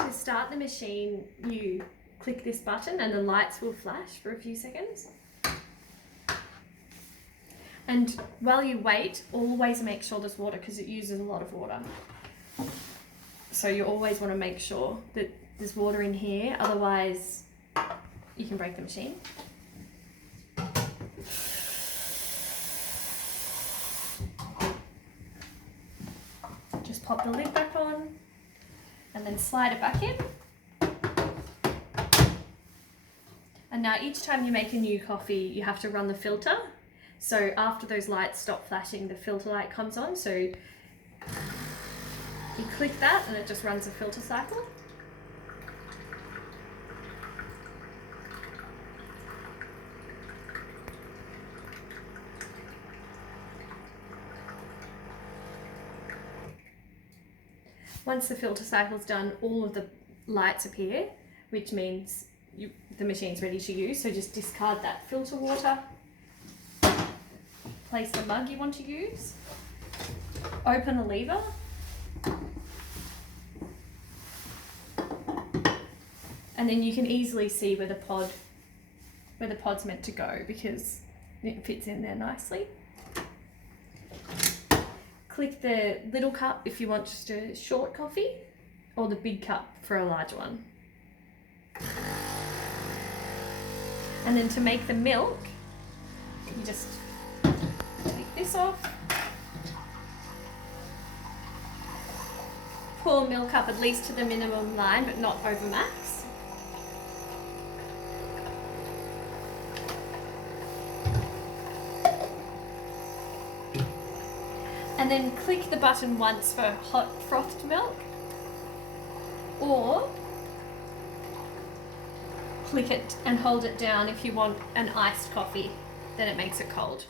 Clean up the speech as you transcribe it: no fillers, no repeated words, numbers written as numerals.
To start the machine, you click this button and the lights will flash for a few seconds. And while you wait, always make sure there's water because it uses a lot of water. So you always want to make sure that there's water in here, otherwise you can break the machine. Just pop the lid back on and then slide it back in. And now each time you make a new coffee, you have to run the filter. So after those lights stop flashing, the filter light comes on. So you click that and it just runs a filter cycle. Once the filter cycle's done, all of the lights appear, which means the machine's ready to use. So just discard that filter water, place the mug you want to use, open a lever, and then you can easily see where the pod's meant to go because it fits in there nicely. Click the little cup if you want just a short coffee, or the big cup for a large one. And then to make the milk, you just take this off, pour milk up at least to the minimum line but not over max. And then click the button once for hot frothed milk, or click it and hold it down if you want an iced coffee, then it makes it cold.